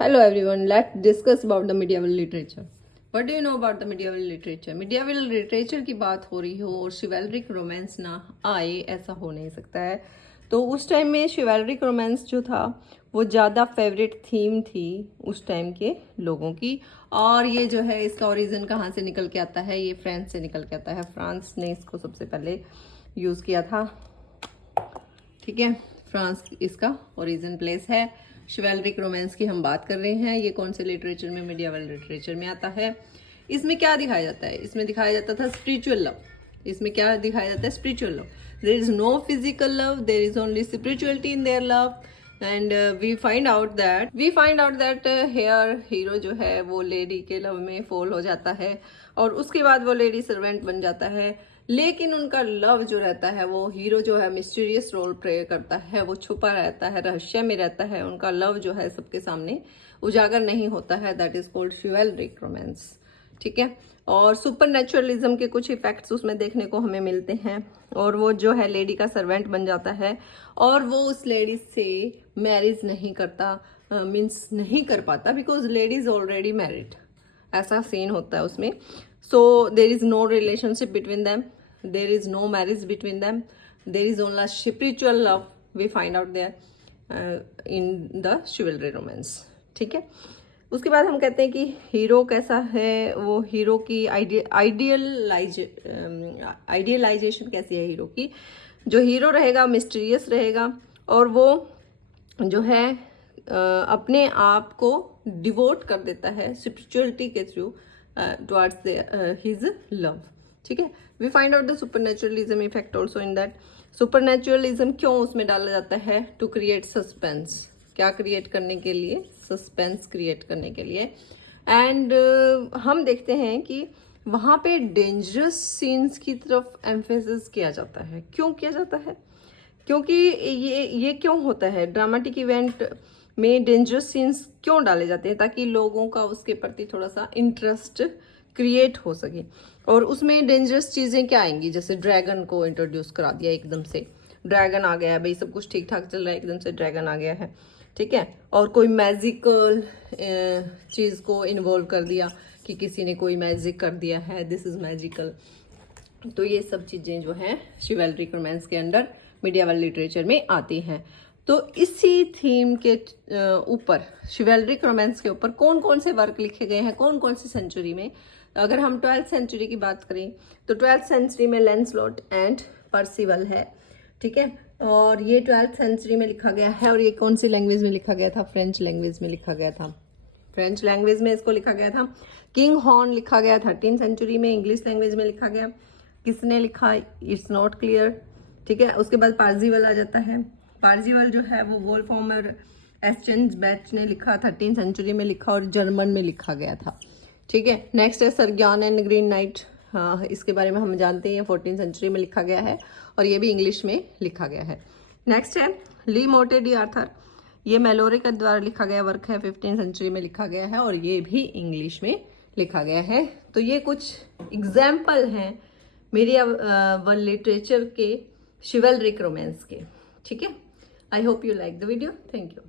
Hello everyone, let's discuss about the medieval literature. What do you know about the medieval literature? Medieval literature की बात हो रही हो और शिवेलरिक रोमांस ना आए ऐसा हो नहीं सकता है। तो उस टाइम में शिवेलरिक रोमांस जो था वो ज़्यादा फेवरेट थीम थी उस टाइम के लोगों की। और ये जो है इसका ओरिजिन कहाँ से निकल के आता है? ये फ्रांस से निकल के आता है। फ्रांस ने इसको सबसे पहले यूज़ किया था। ठीक है, फ्रांस इसका ओरिजिन प्लेस है। शिवेलरिक रोमांस की हम बात कर रहे हैं। ये कौन से लिटरेचर में? मिडिएवल लिटरेचर में आता है। इसमें क्या दिखाया जाता है? इसमें दिखाया जाता था स्पिरिचुअल लव। इसमें क्या दिखाया जाता है? Spiritual love. There is no physical love, there is only spirituality in their love. And we find out that here hero जो है वो लेडी के लव में फॉल हो जाता है और उसके बाद वो लेडी सर्वेंट बन जाता है। लेकिन उनका लव जो रहता है, वो हीरो जो है मिस्टीरियस रोल प्ले करता है, वो छुपा रहता है, रहस्य में रहता है। उनका लव जो है सबके सामने उजागर नहीं होता है। That is called chivalric romance. ठीक है, और सुपर नेचुरलिज्म के कुछ इफेक्ट्स उसमें देखने को हमें मिलते हैं। और वो जो है लेडी का सर्वेंट बन जाता है और वो उस लेडी से मैरिज नहीं करता, मीन्स नहीं कर पाता, because lady is already married. ऐसा सीन होता है उसमें। So there is no relationship between them, there is no marriage between them, there is only spiritual love we find out there in the chivalry romance. ठीक है, उसके बाद हम कहते हैं कि हीरो कैसा है। वो हीरो की आइडियलाइजेशन कैसी है हीरो की? जो हीरो रहेगा मिस्टीरियस रहेगा और वो जो है अपने आप को डिवोट कर देता है स्पिरिचुअलिटी के थ्रू टुवर्ड्स हिज लव। ठीक है, we find out the supernaturalism effect also in that. Supernaturalism क्यों उसमें डाला जाता है? To create suspense. क्या क्रिएट करने के लिए? सस्पेंस क्रिएट करने के लिए। एंड हम देखते हैं कि वहाँ पे डेंजरस सीन्स की तरफ एम्फेसिस किया जाता है। क्यों किया जाता है? क्योंकि ये क्यों होता है? ड्रामेटिक इवेंट में डेंजरस सीन्स क्यों डाले जाते हैं? ताकि लोगों का उसके प्रति थोड़ा सा इंटरेस्ट क्रिएट हो सके। और उसमें डेंजरस चीज़ें क्या आएंगी? जैसे ड्रैगन को इंट्रोड्यूस करा दिया एकदम से, ड्रैगन आ गया है भाई, सब कुछ ठीक ठाक चल रहा है, एकदम से ड्रैगन आ गया है। ठीक है, और कोई मैजिकल चीज़ को इन्वॉल्व कर दिया कि किसी ने कोई मैजिक कर दिया है, दिस इज मैजिकल। तो ये सब चीज़ें जो हैं शिवेलरिक रोमांस के अंडर मिडिएवल लिटरेचर में आती हैं। तो इसी थीम के ऊपर, शिवेलरिक रोमांस के ऊपर कौन कौन से वर्क लिखे गए हैं, कौन कौन सी सेंचुरी में? अगर हम 12th सेंचुरी की बात करें तो 12th सेंचुरी में लैंसलॉट एंड पर्सिवल है। ठीक है, और ये 12th सेंचुरी में लिखा गया है। और ये कौन सी लैंग्वेज में लिखा गया था? फ्रेंच लैंग्वेज में लिखा गया था। फ्रेंच लैंग्वेज में इसको लिखा गया था। किंग हॉर्न लिखा गया 13th सेंचुरी में, इंग्लिश लैंग्वेज में लिखा गया। किसने लिखा? It's not clear. ठीक है, उसके बाद पार्जिवल आ जाता है। पार्जिवल जो है वो वोल्फ्राम और एस्चेंज बैच ने लिखा, 13th सेंचुरी में लिखा और जर्मन में लिखा गया था। ठीक है, नेक्स्ट है सर ज्ञान एंड ग्रीन नाइट। हाँ, इसके बारे में हम जानते हैं, 14th सेंचुरी में लिखा गया है और ये भी इंग्लिश में लिखा गया है। नेक्स्ट है ली मोटे डी आर्थर। ये मेलोरे के द्वारा लिखा गया वर्क है, 15th सेंचुरी में लिखा गया है और ये भी इंग्लिश में लिखा गया है। तो ये कुछ एग्जाम्पल हैं मिडिएवल लिटरेचर के शिवेलरिक रोमांस के। ठीक है, I hope you like the video. Thank you.